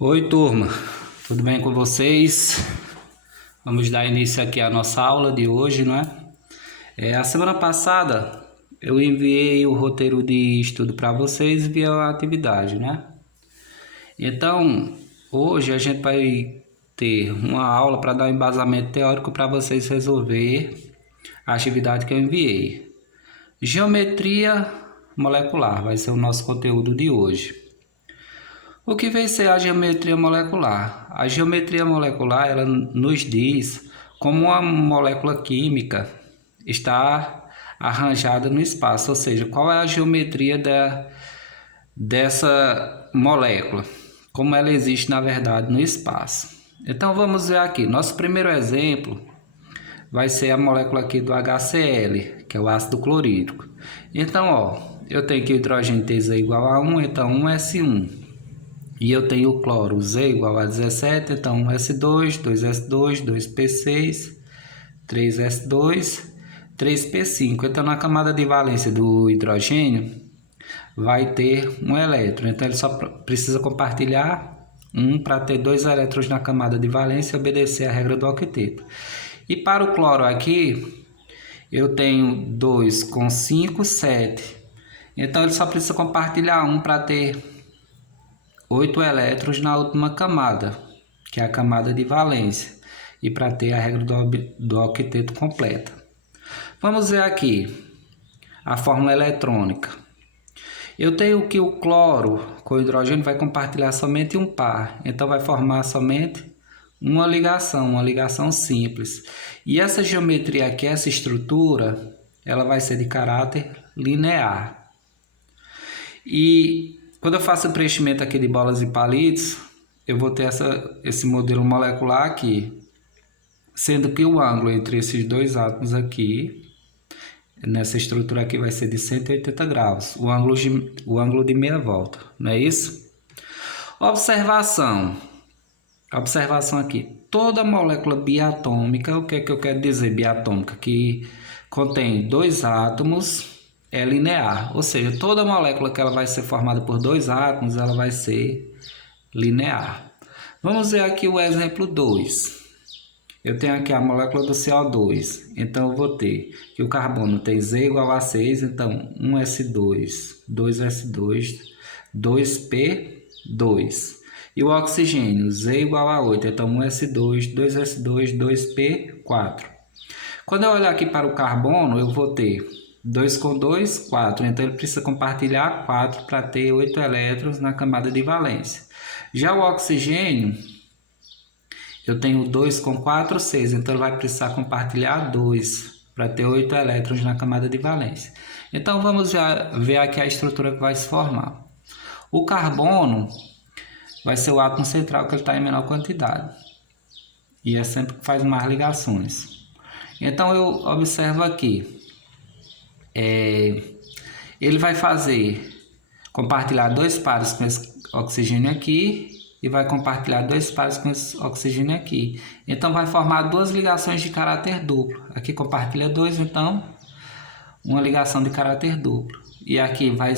Oi, turma, tudo bem com vocês? Vamos dar início aqui à nossa aula de hoje, não é? A semana passada eu enviei o roteiro de estudo para vocês via atividade, né? Então, hoje a gente vai ter uma aula para dar um embasamento teórico para vocês resolver a atividade que eu enviei. Geometria molecular vai ser o nosso conteúdo de hoje. O que vem ser a geometria molecular? A geometria molecular ela nos diz como uma molécula química está arranjada no espaço, ou seja, qual é a geometria dessa molécula, como ela existe na verdade no espaço. Então vamos ver aqui, nosso primeiro exemplo vai ser a molécula aqui do HCl, que é o ácido clorídrico. Então, ó, eu tenho que o hidrogênio Tz igual a 1, então 1s1. E eu tenho o cloro, Z igual a 17, então 1s2, 2s2, 2p6, 3s2, 3p5. Então na camada de valência do hidrogênio vai ter um elétron, então ele só precisa compartilhar um para ter dois elétrons na camada de valência e obedecer a regra do octeto. E para o cloro aqui, eu tenho 2 com 5, 7. Então ele só precisa compartilhar um para ter 8 elétrons na última camada, que é a camada de valência, e para ter a regra do octeto completa. Vamos ver aqui a fórmula eletrônica. Eu tenho que o cloro com o hidrogênio vai compartilhar somente um par, então vai formar somente uma ligação simples. E essa geometria aqui, essa estrutura, ela vai ser de caráter linear. E quando eu faço o preenchimento aqui de bolas e palitos, eu vou ter esse modelo molecular aqui, sendo que o ângulo entre esses dois átomos aqui, nessa estrutura aqui, vai ser de 180 graus, o ângulo de meia volta, não é isso? Observação aqui, toda molécula biatômica, o que é que eu quero dizer biatômica? Que contém dois átomos, é linear, ou seja, toda molécula que ela vai ser formada por dois átomos, ela vai ser linear. Vamos ver aqui o exemplo 2. Eu tenho aqui a molécula do CO2, então eu vou ter que o carbono tem Z igual a 6, então 1s2, 2s2, 2p2. E o oxigênio, Z igual a 8, então 1s2, 2s2, 2p4. Quando eu olhar aqui para o carbono, eu vou ter 2 com 2, 4. Então, ele precisa compartilhar 4 para ter 8 elétrons na camada de valência. Já o oxigênio, eu tenho 2 com 4, 6. Então, ele vai precisar compartilhar 2 para ter 8 elétrons na camada de valência. Então, vamos ver aqui a estrutura que vai se formar. O carbono vai ser o átomo central que ele está em menor quantidade. E é sempre que faz mais ligações. Então, eu observo aqui. Ele vai compartilhar dois pares com esse oxigênio aqui e vai compartilhar dois pares com esse oxigênio aqui. Então vai formar duas ligações de caráter duplo. Aqui compartilha dois, então uma ligação de caráter duplo. E aqui vai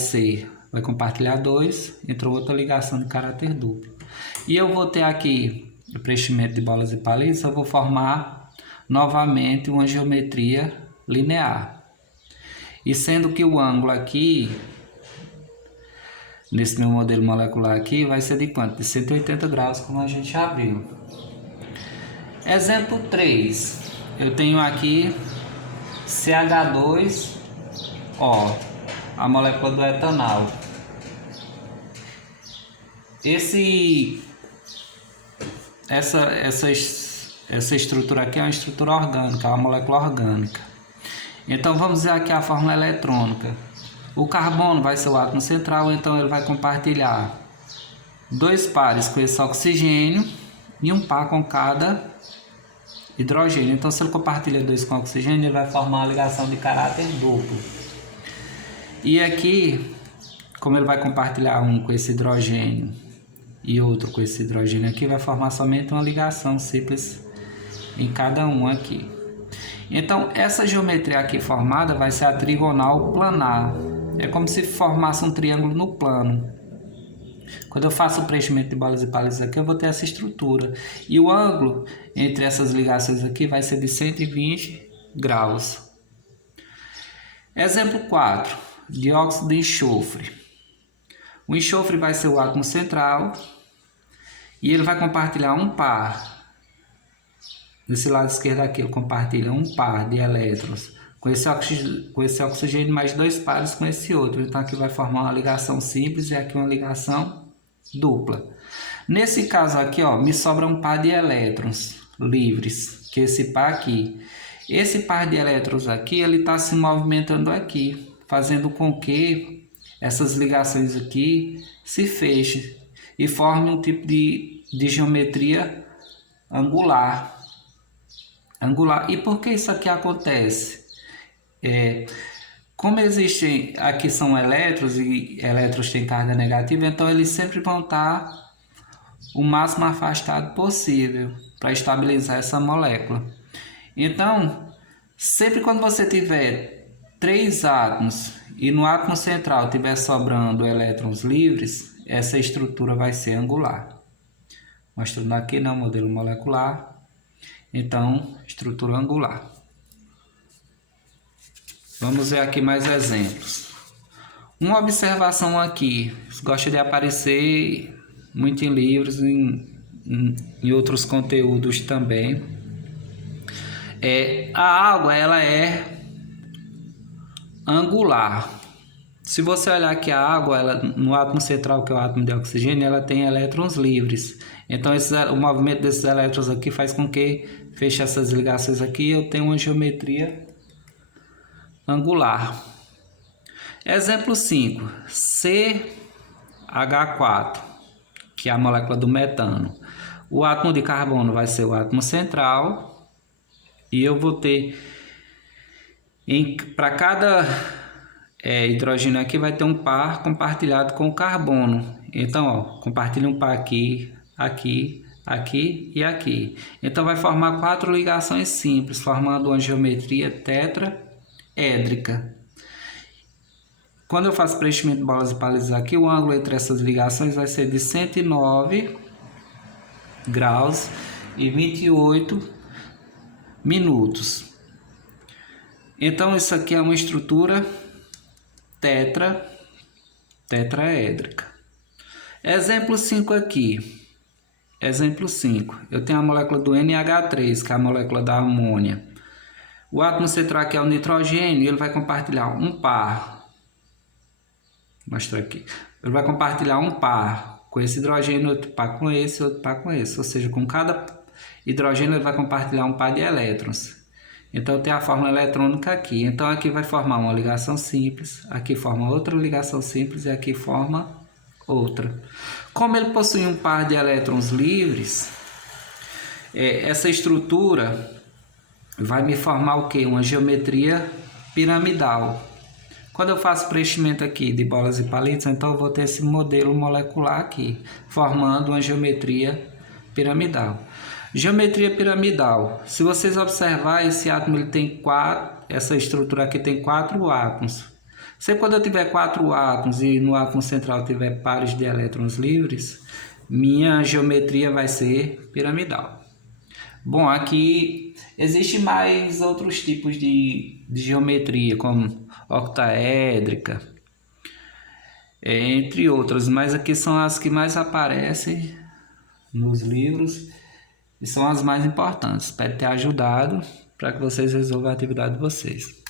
compartilhar dois, entrou outra ligação de caráter duplo. E eu vou ter aqui o preenchimento de bolas e palitos, eu vou formar novamente uma geometria linear. E sendo que o ângulo aqui, nesse meu modelo molecular aqui, vai ser de quanto? De 180 graus, como a gente já viu. Exemplo 3. Eu tenho aqui CH2O, a molécula do etanol. Essa estrutura aqui é uma estrutura orgânica, é uma molécula orgânica. Então vamos ver aqui a fórmula eletrônica. O carbono vai ser o átomo central, então ele vai compartilhar dois pares com esse oxigênio e um par com cada hidrogênio. Então se ele compartilha dois com oxigênio, ele vai formar uma ligação de caráter duplo. E aqui, como ele vai compartilhar um com esse hidrogênio e outro com esse hidrogênio aqui, vai formar somente uma ligação simples em cada um aqui. Então, essa geometria aqui formada vai ser a trigonal planar. É como se formasse um triângulo no plano. Quando eu faço o preenchimento de bolas e palitos aqui, eu vou ter essa estrutura. E o ângulo entre essas ligações aqui vai ser de 120 graus. Exemplo 4. Dióxido de enxofre. O enxofre vai ser o átomo central e ele vai compartilhar um par. Desse lado esquerdo aqui, ele compartilha um par de elétrons com esse oxigênio mais 2 pares com esse outro. Então aqui vai formar uma ligação simples e aqui uma ligação dupla. Nesse caso aqui, ó, me sobra um par de elétrons livres, que é esse par aqui. Esse par de elétrons aqui, ele está se movimentando aqui, fazendo com que essas ligações aqui se fechem e formem um tipo de geometria angular. E por que isso aqui acontece? Como existem, aqui são elétrons e elétrons têm carga negativa, então eles sempre vão estar o máximo afastado possível para estabilizar essa molécula. Então, sempre quando você tiver 3 átomos e no átomo central tiver sobrando elétrons livres, essa estrutura vai ser angular. Mostrando aqui no modelo molecular, então, estrutura angular. Vamos ver aqui mais exemplos. Uma observação aqui, gosta de aparecer muito em livros e outros conteúdos também. A água, ela é angular. Se você olhar aqui a água, ela, no átomo central, que é o átomo de oxigênio, ela tem elétrons livres. Então o movimento desses elétrons aqui faz com que feche essas ligações aqui e eu tenho uma geometria angular. Exemplo 5, CH4, que é a molécula do metano. O átomo de carbono vai ser o átomo central e eu vou ter, para cada hidrogênio aqui vai ter um par compartilhado com o carbono. Então, ó, compartilha um par aqui, aqui, aqui e aqui. Então vai formar 4 ligações simples, formando uma geometria tetraédrica. Quando eu faço preenchimento de bolas e palitos aqui, o ângulo entre essas ligações vai ser de 109 graus e 28 minutos. Então isso aqui é uma estrutura tetraédrica. Exemplo 5 aqui. Exemplo 5. Eu tenho a molécula do NH3, que é a molécula da amônia. O átomo central aqui é o nitrogênio e ele vai compartilhar um par. Vou mostrar aqui. Ele vai compartilhar um par com esse hidrogênio, outro par com esse, outro par com esse. Ou seja, com cada hidrogênio ele vai compartilhar um par de elétrons. Então tem a fórmula eletrônica aqui. Então aqui vai formar uma ligação simples, aqui forma outra ligação simples e aqui forma outra. Como ele possui um par de elétrons livres, essa estrutura vai me formar o quê? Uma geometria piramidal. Quando eu faço preenchimento aqui de bolas e palitos, então eu vou ter esse modelo molecular aqui, formando uma geometria piramidal. Geometria piramidal. Se vocês observarem, esse átomo ele tem essa estrutura aqui tem 4 átomos. Sempre quando eu tiver 4 átomos e no átomo central tiver pares de elétrons livres, minha geometria vai ser piramidal. Bom, aqui existe mais outros tipos de geometria, como octaédrica, entre outras, mas aqui são as que mais aparecem nos livros e são as mais importantes. Espero ter ajudado para que vocês resolvam a atividade de vocês.